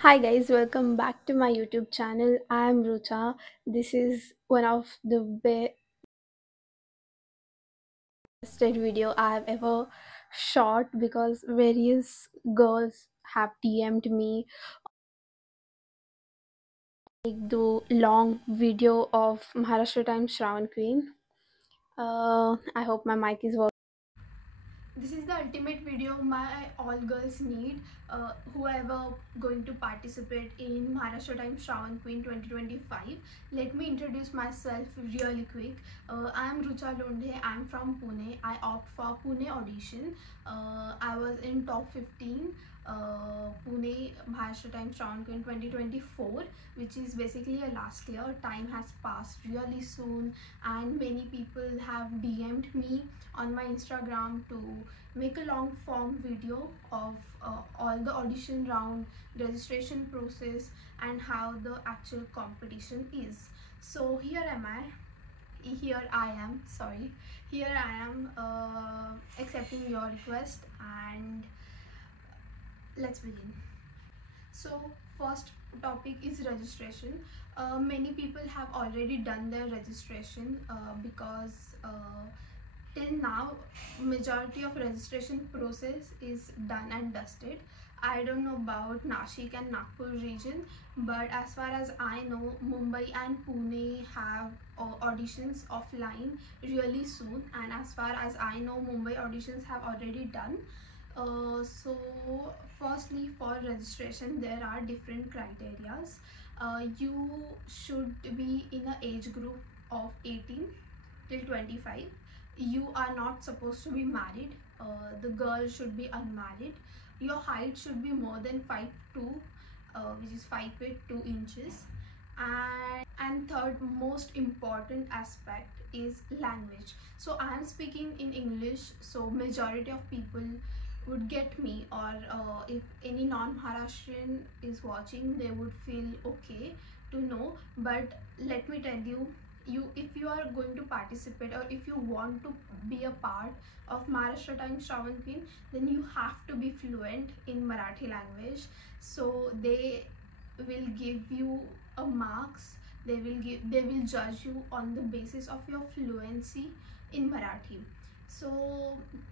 Hi guys, welcome back to my YouTube channel. I am Rucha. This is one of the best video I have ever shot because various girls have DM'd me like the long video of Maharashtra Times Shravan Queen. I hope my mic is working. This is the ultimate video my all girls need, whoever going to participate in Maharashtra Times Shravan Queen 2025. Let me introduce myself really quick. I am Rucha Londhe. I am from Pune. I opt for Pune audition. I was in top 15 Pune Maharashtra Times Shravan Queen 2024, which is basically a last year. Time has passed really soon and many people have DM'd me on my Instagram to make a long form video of all the audition round, registration process and how the actual competition is. So here I am accepting your request, and let's begin. So first topic is registration. Many people have already done their registration because till now majority of registration process is done and dusted. I don't know about Nashik and Nagpur region, but as far as I know, Mumbai and Pune have auditions offline really soon, and as far as I know, Mumbai auditions have already done. So firstly, for registration there are different criterias. You should be in a age group of 18 till 25. You are not supposed to be married. The girl should be unmarried. Your height should be more than 5'2", which is 5 feet 2 inches. And third most important aspect is language. So I am speaking in English, so majority of people would get me, or if any non-Maharashtrian is watching, they would feel okay to know. But let me tell you, if you are going to participate or if you want to be a part of Maharashtra Times Shravan Queen, then you have to be fluent in Marathi language. So they will give you a marks. They will judge you on the basis of your fluency in Marathi. So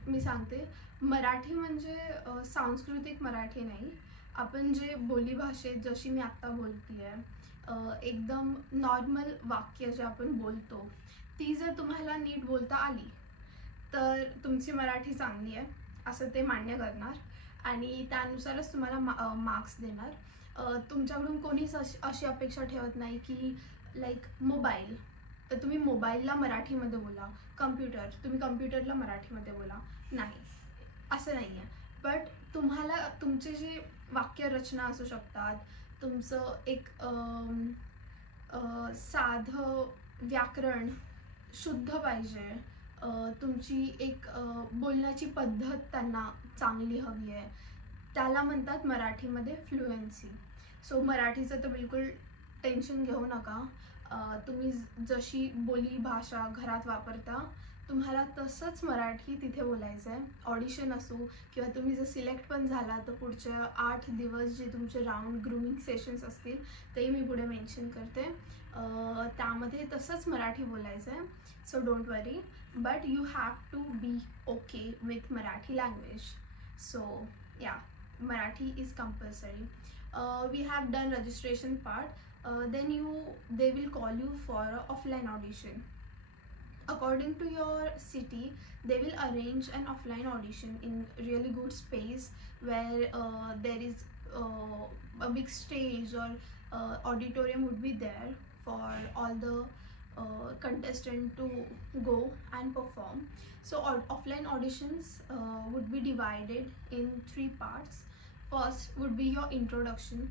मी सांगते, मराठी म्हणजे सांस्कृतिक मराठी नाही. आपण जे बोलीभाषेत जशी मी आत्ता बोलतीये, एकदम नॉर्मल वाक्य जे आपण बोलतो, ती जर तुम्हाला नीट बोलता आली तर तुमची मराठी चांगली आहे असं ते मान्य करणार आणि त्यानुसारच तुम्हाला मार्क्स देणार. तुमच्याकडून कोणीच अशी अपेक्षा ठेवत नाही की लाईक मोबाईल, तर तुम्ही मोबाईलला मराठीमध्ये बोला, कम्प्युटर तुम्ही कम्प्युटरला मराठीमध्ये बोला, नाही असं नाही आहे. बट तुम्हाला तुमचे जे वाक्यरचना असू शकतात, तुमचं एक साधं व्याकरण शुद्ध पाहिजे, तुमची एक बोलण्याची पद्धत त्यांना चांगली हवी आहे, त्याला म्हणतात मराठीमध्ये फ्लुएन्सी. सो मराठीचं तर बिलकुल टेन्शन घेऊ नका. तुम्ही जशी बोली भाषा घरात वापरता तुम्हाला तसंच मराठी तिथे बोलायचं आहे. ऑडिशन असो किंवा तुम्ही जर सिलेक्ट पण झाला तर पुढच्या 8 दिवस जे तुमचे राऊंड ग्रूमिंग सेशन्स असतील तेही मी पुढे मेन्शन करते, त्यामध्ये तसंच मराठी बोलायचं आहे. So don't worry, but you have to be okay with Marathi language. So yeah, Marathi is compulsory. We have done registration part. Then they will call you for a offline audition. According to your city, they will arrange an offline audition in really good space where there is a big stage or auditorium would be there for all the contestant to go and perform. So offline auditions would be divided in 3 parts. First would be your introduction.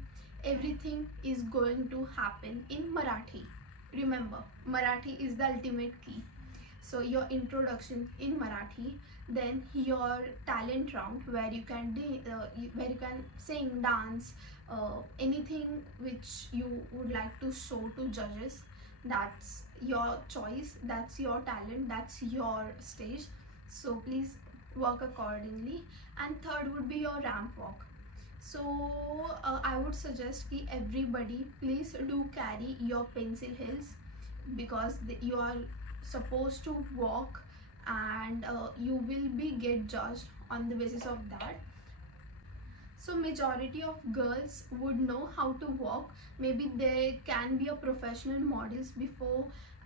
Everything is going to happen in Marathi. Remember, Marathi is the ultimate key. So your introduction in Marathi, then your talent round where you can sing, dance, anything which you would like to show to judges. That's your choice, that's your talent, that's your stage. So please work accordingly. And third would be your ramp walk. So I would suggest कि everybody please do carry your pencil heels, because you are supposed to walk, and you will be get judged on the basis of that. So majority of girls would know how to walk. Maybe they can be a professional models before,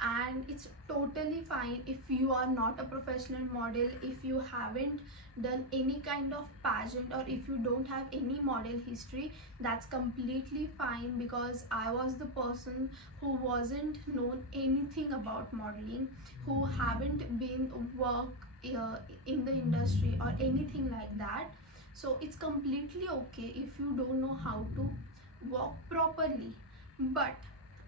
and it's totally fine if you are not a professional model, if you haven't done any kind of pageant, or if you don't have any model history. That's completely fine, because I was the person who wasn't known anything about modeling, who haven't been work in the industry or anything like that. So it's completely okay if you don't know how to walk properly, but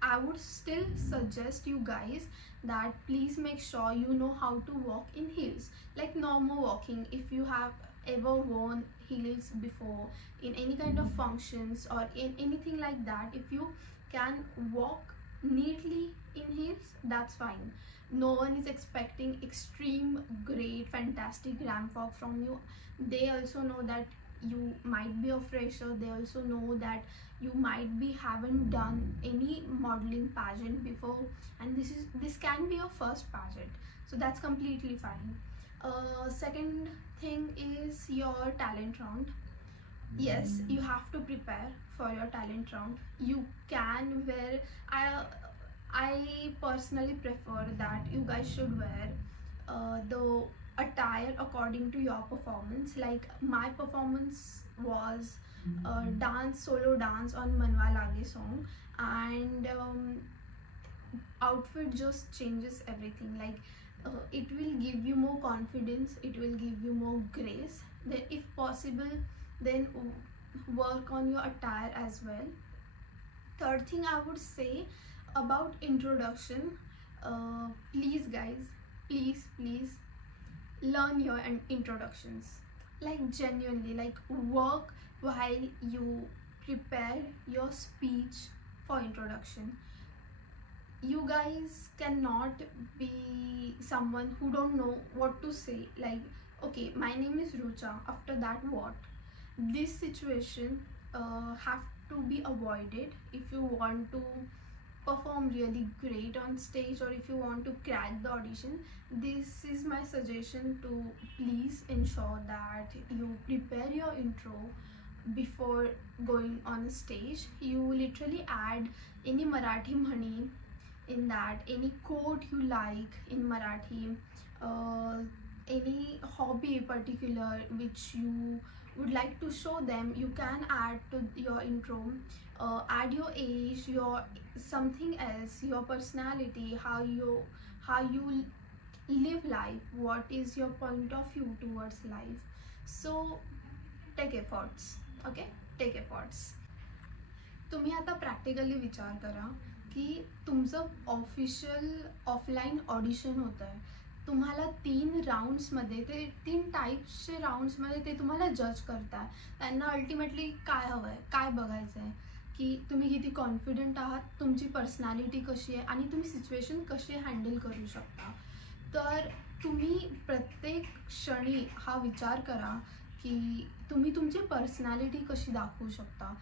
I would still suggest you guys that please make sure you know how to walk in heels, like normal walking. If you have ever worn heels before in any kind of functions or in anything like that, if you can walk neatly in heels, that's fine. No one is expecting extreme great fantastic ramp walk from you. They also know that you might be a fresher. They also know that you might be haven't done any modeling pageant before, and this can be your first pageant, so that's completely fine. Second thing is your talent round. Yes, you have to prepare for your talent round. You can wear, I personally prefer that you guys should wear the attire according to your performance. Like my performance was dance, solo dance on Manwa Lage song, and outfit just changes everything. Like it will give you more confidence, it will give you more grace. Then if possible, then work on your attire as well. Third thing I would say about introduction, please guys, please learn your introductions, like genuinely, like work while you prepare your speech for introduction. You guys cannot be someone who don't know what to say, like okay, my name is Rucha, after that what? This situation have to be avoided if you want to perform really great on stage, or if you want to crack the audition. This is my suggestion: to please ensure that you prepare your intro before going on a stage. You literally add any Marathi mhani in that, any quote you like in Marathi, any hobby particular which you would like to show them, you can add to your intro. Add your age, your something else, your personality, how you live life, what is your point of view towards life. So take efforts, okay, take efforts. तुम्ही आता practically विचार करा की तुमचं official offline audition होतं आहे. तुम्हाला 3 राऊंड्समध्ये, ते 3 टाईप्सचे राऊंड्समध्ये ते तुम्हाला जज करताय. त्यांना अल्टिमेटली काय हवं आहे, काय बघायचं आहे, की तुम्ही किती कॉन्फिडंट आहात, तुमची पर्सनॅलिटी कशी आहे, आणि तुम्ही सिच्युएशन कशी हँडल करू शकता. तर तुम्ही प्रत्येक क्षणी हा विचार करा की तुम्ही तुमची पर्सनॅलिटी कशी दाखवू शकता.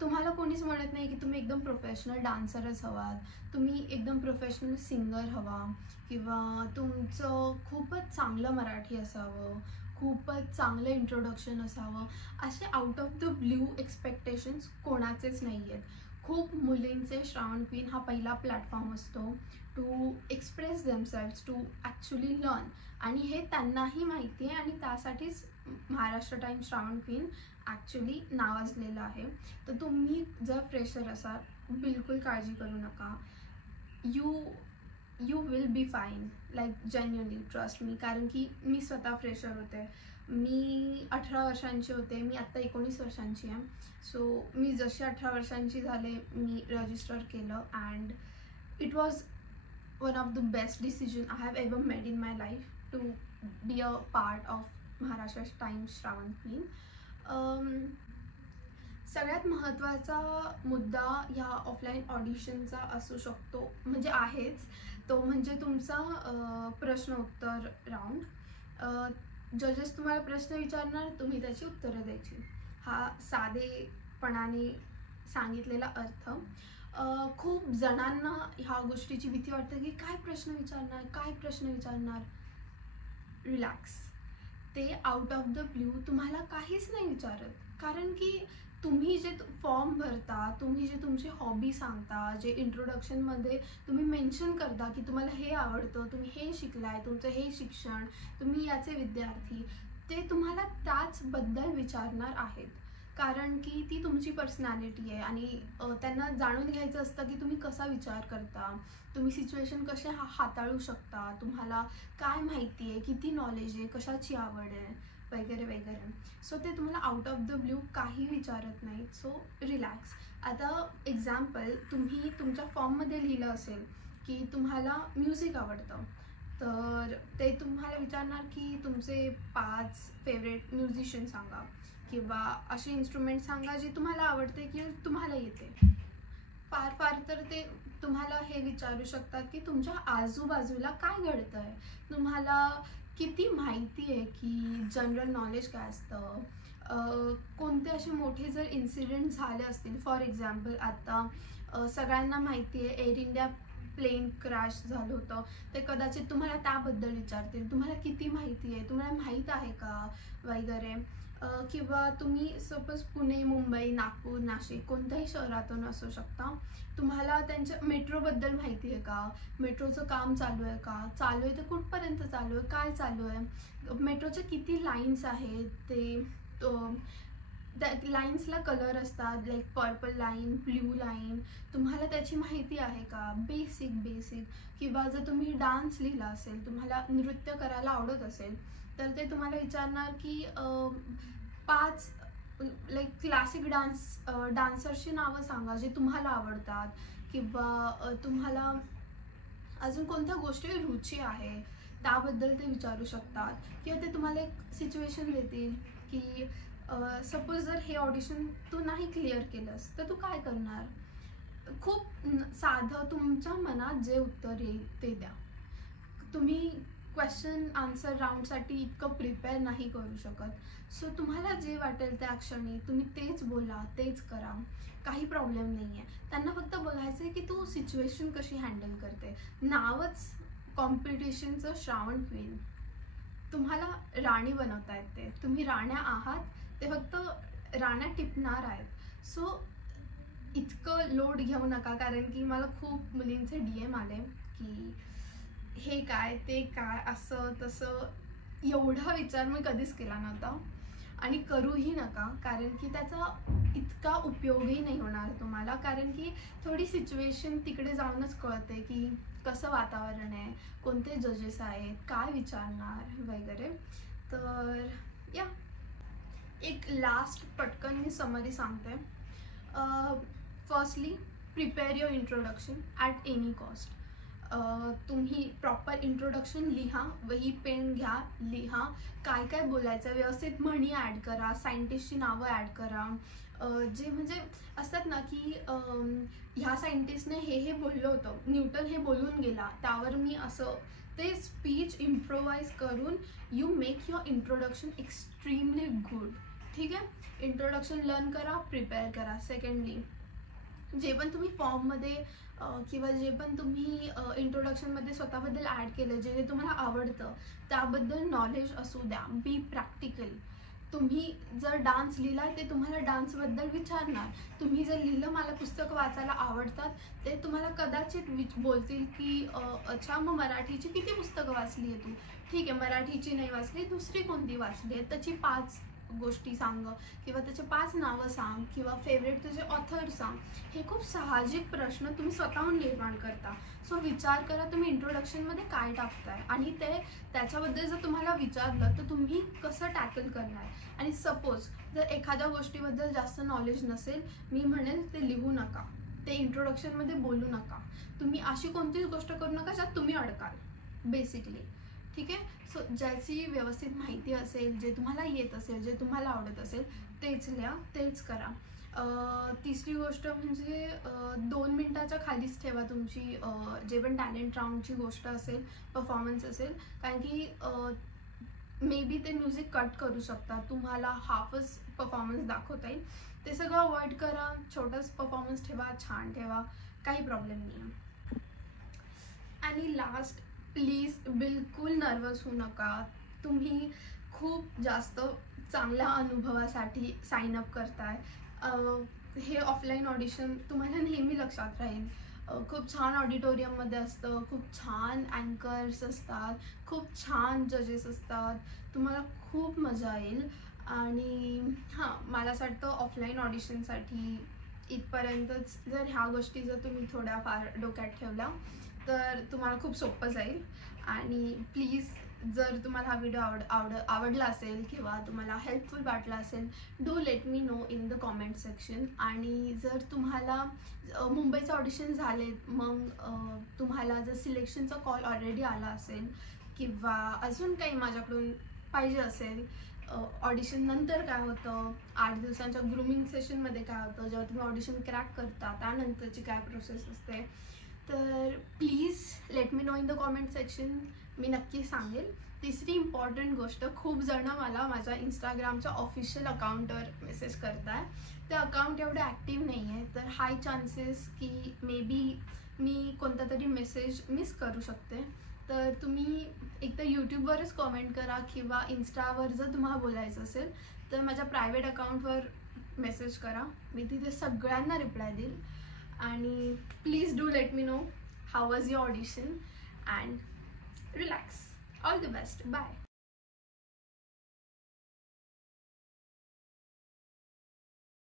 तुम्हाला कोणीच म्हणत नाही की तुम्ही एकदम प्रोफेशनल डान्सरच हवात, तुम्ही एकदम प्रोफेशनल सिंगर हवा, किंवा तुमचं खूपच चांगलं मराठी असावं, खूपच चांगलं इंट्रोडक्शन असावं. असे out of the blue expectations कोणाचेच नाही आहेत. खूप मुलींचे श्रावण क्वीन हा पहिला प्लॅटफॉर्म असतो to express themselves, to actually learn, आणि हे त्यांनाही माहिती आहे, आणि त्यासाठीच Maharashtra Times Shravan queen actually नावाजलेलं आहे. तर तुम्ही जर फ्रेशर असाल, बिलकुल काळजी करू नका. You will be fine, like genuinely, trust me. कारण की मी स्वतः फ्रेशर होते. मी 18 वर्षांची होते, मी आत्ता 19 वर्षांची आहे. सो मी जशी 18 वर्षांची झाले, मी रजिस्टर केलं, and it was one of the best decision I have ever made in my life, to be a part of Maharashtra Times Shravan Queen. सगळ्यात महत्त्वाचा मुद्दा ह्या ऑफलाईन ऑडिशनचा असू शकतो, म्हणजे आहेच, तो म्हणजे तुमचा प्रश्नोत्तर राऊंड. जजेस तुम्हाला प्रश्न विचारणार, तुम्ही त्याची उत्तरं द्यायची. हा साधेपणाने सांगितलेला अर्थ. खूप जणांना ह्या गोष्टीची भीती वाटते की काय प्रश्न विचारणार. रिलॅक्स. ते आउट ऑफ द ब्ल्यू तुम्हाला काहीच नाही विचारत, कारण की तुम्ही जे फॉर्म भरता, तुम्ही जे तुमची हॉबी सांगता, जे इंट्रोडक्शनमध्ये तुम्ही मेन्शन करता की तुम्हाला हे आवडतं, तुम्ही हे शिकलाय, तुमचं हे शिक्षण, तुम्ही याचे विद्यार्थी, ते तुम्हाला त्याचबद्दल विचारणार आहेत. कारण की ती तुमची पर्सनॅलिटी आहे आणि त्यांना जाणून घ्यायचं असतं की तुम्ही कसा विचार करता, तुम्ही सिच्युएशन कसे हाताळू शकता, तुम्हाला काय माहिती आहे, किती नॉलेज आहे, कशाची आवड आहे, वगैरे वगैरे. सो ते तुम्हाला आउट ऑफ द ब्ल्यू काही विचारत नाहीत. So relax. आता एक्झाम्पल, तुम्ही तुमच्या फॉर्ममध्ये लिहिलं असेल की तुम्हाला म्युझिक आवडतं, तर ते तुम्हाला विचारणार की तुमचे 5 फेवरेट म्युझिशियन सांगा किंवा असे इन्स्ट्रुमेंट सांगा जे तुम्हाला आवडते की तुम्हाला येते. फार फार तर ते तुम्हाला हे विचारू शकतात की तुमच्या आजूबाजूला काय घडतं आहे, तुम्हाला किती माहिती आहे, की जनरल नॉलेज काय असतं, कोणते असे मोठे जर इन्सिडेंट झाले असतील. फॉर एक्झाम्पल, आता सगळ्यांना माहिती आहे एअर इंडिया प्लेन क्रॅश झालं होतं, ते कदाचित तुम्हाला त्याबद्दल विचारतील, तुम्हाला किती माहिती आहे, तुम्हाला माहीत आहे का, वगैरे. किंवा तुम्ही सपोज पुणे, मुंबई, नागपूर, नाशिक कोणत्याही शहरातून असू शकता, तुम्हाला त्यांच्या मेट्रोबद्दल माहिती आहे का, मेट्रोचं काम चालू आहे का, चालू आहे तर कुठपर्यंत चालू आहे, काय चालू आहे, मेट्रोचे किती लाईन्स आहेत, ते त्या लाईन्सला कलर असतात, like purple line, blue line, तुम्हाला त्याची माहिती आहे का, बेसिक. किंवा जर तुम्ही डान्स लिहिला असेल, तुम्हाला नृत्य करायला आवडत असेल, तर ते तुम्हाला विचारणार की 5 लाईक क्लासिक डान्सर्सची नावं सांगा जे तुम्हाला आवडतात, किंवा तुम्हाला अजून कोणत्या गोष्टी रुची आहे त्याबद्दल ते विचारू शकतात. किंवा ते तुम्हाला एक सिच्युएशन देतील की सपोज जर हे ऑडिशन तू नाही क्लिअर केलंस तर तू काय करणार. खूप साधं, तुमच्या मनात जे उत्तर येईल ते द्या. तुम्ही क्वेश्चन आन्सर राऊंडसाठी इतकं प्रिपेअर नाही करू शकत. सो तुम्हाला जे वाटेल त्या क्षणी तुम्ही तेच बोला, तेच करा, काही प्रॉब्लेम नाही आहे. त्यांना फक्त बघायचं आहे की तू सिच्युएशन कशी हँडल करते. नावच कॉम्पिटिशनचं श्रावण क्वीन, तुम्हाला राणी बनवता येते, तुम्ही राण्या आहात, ते फक्त राण्या टिपणार आहेत. सो इतकं लोड घेऊ नका, कारण की मला खूप मुलींचे DM आले की हे काय, ते काय, असं तसं. एवढा विचार मी कधीच केला नव्हता आणि करूही नका, कारण की त्याचा इतका उपयोगही नाही होणार तुम्हाला. कारण की थोडी सिच्युएशन तिकडे जाऊनच कळते की कसं वातावरण आहे, कोणते जजेस आहेत, काय विचारणार, वगैरे. तर या एक लास्ट पटकन मी समरी सांगते. Firstly, prepare your introduction at any cost. तुम्ही प्रॉपर इंट्रोडक्शन लिहा, वही पेन घ्या, लिहा, काय काय बोलायचं, व्यवस्थित म्हणी ॲड करा, सायंटिस्टची नावं ॲड करा, जे म्हणजे असतात ना की ह्या सायंटिस्टने हे बोललं होतं, न्यूटन हे बोलून गेला, त्यावर मी असं, ते स्पीच इम्प्रोवाइज करून you make your introduction extremely good. ठीक आहे. इंट्रोडक्शन लर्न करा, प्रिपेअर करा. सेकंडली, जे पण तुम्ही फॉर्ममध्ये किंवा जे पण तुम्ही इंट्रोडक्शनमध्ये स्वतःबद्दल ॲड केलं, जे जे तुम्हाला आवडतं त्याबद्दल नॉलेज असू द्या. बी प्रॅक्टिकल. तुम्ही जर डान्स लिहिला ते तुम्हाला डान्सबद्दल विचारणार. तुम्ही जर लिहिलं मला पुस्तकं वाचायला आवडतात, ते तुम्हाला कदाचित बोलतील की अच्छा, मग मराठीची किती पुस्तकं वाचली आहे तू. ठीक आहे, मराठीची नाही वाचली, दुसरी कोणती वाचली आहे, त्याची 5 गोष्टी सांग, किंवा त्याचे 5 नावं सांग, किंवा फेवरेट तुझे ऑथर सांग. हे खूप साहजिक प्रश्न तुम्ही स्वतःहून निर्माण करता. सो विचार करा तुम्ही इंट्रोडक्शनमध्ये काय टाकताय, आणि त्याच्याबद्दल जर तुम्हाला विचारलं तर तुम्ही कसं टॅकल करणार. आणि सपोज जर एखाद्या गोष्टीबद्दल जास्त नॉलेज नसेल, मी म्हणेल ते लिहू नका, ते इंट्रोडक्शनमध्ये बोलू नका. तुम्ही अशी कोणतीच गोष्ट करू नका ज्यात तुम्ही अडकाल, बेसिकली. ठीक आहे. सो ज्याची व्यवस्थित माहिती असेल, जे तुम्हाला येत असेल, जे तुम्हाला आवडत असेल, तेच लिहा, तेच करा. तिसरी गोष्ट म्हणजे 2 मिनिटाच्या खालीच ठेवा तुमची जे पण टॅलेंट राऊंडची गोष्ट असेल, परफॉर्मन्स असेल. कारण की मे बी ते म्युझिक कट करू शकतात, तुम्हाला हाफच परफॉर्मन्स दाखवता येईल. ते सगळं अवॉइड करा, छोटाच परफॉर्मन्स ठेवा, छान ठेवा, काही प्रॉब्लेम नाही आहे. आणि लास्ट, प्लीज बिलकुल नर्वस होऊ नका. तुम्ही खूप जास्त चांगल्या अनुभवासाठी साइन अप करताय. हे ऑफलाईन ऑडिशन तुम्हाला नेहमी लक्षात राहील. खूप छान ऑडिटोरियममध्ये असतं, खूप छान अँकर्स असतात, खूप छान जजेस असतात, तुम्हाला खूप मजा येईल. आणि हां, मला असं वाटतं ऑफलाईन ऑडिशनसाठी इथपर्यंतच. जर ह्या गोष्टी जर तुम्ही थोड्याफार डोक्यात ठेवल्या तर तुम्हाला खूप सोपं जाईल. आणि प्लीज, जर तुम्हाला हा व्हिडिओ आवडला असेल किंवा तुम्हाला हेल्पफुल वाटला असेल, do let me know in the comment section. आणि जर तुम्हाला मुंबईचं ऑडिशन झालेत, मग तुम्हाला जर सिलेक्शनचा कॉल ऑलरेडी आला असेल किंवा अजून काही माझ्याकडून पाहिजे असेल, ऑडिशन नंतर काय होतं, 8 दिवसांच्या ग्रूमिंग सेशनमध्ये काय होतं, जेव्हा तुम्ही ऑडिशन क्रॅक करता त्यानंतरची काय प्रोसेस असते, तर please let me know in the comment section. मी नक्की सांगेल. तिसरी इम्पॉर्टंट गोष्ट, खूप जणं मला माझ्या इंस्टाग्रामच्या ऑफिशियल अकाउंटवर मेसेज करताय. ते अकाउंट एवढं ॲक्टिव्ह नाही आहे, तर हाय चान्सेस की मे बी मी कोणता तरी मेसेज मिस करू शकते. तर तुम्ही एकतर यूट्यूबवरच कॉमेंट करा किंवा इन्स्टावर जर तुम्हाला बोलायचं असेल तर माझ्या प्रायव्हेट अकाउंटवर मेसेज करा. मी तिथे सगळ्यांना रिप्लाय देईल. आणि please do let me know how was your audition and relax. All the best. Bye.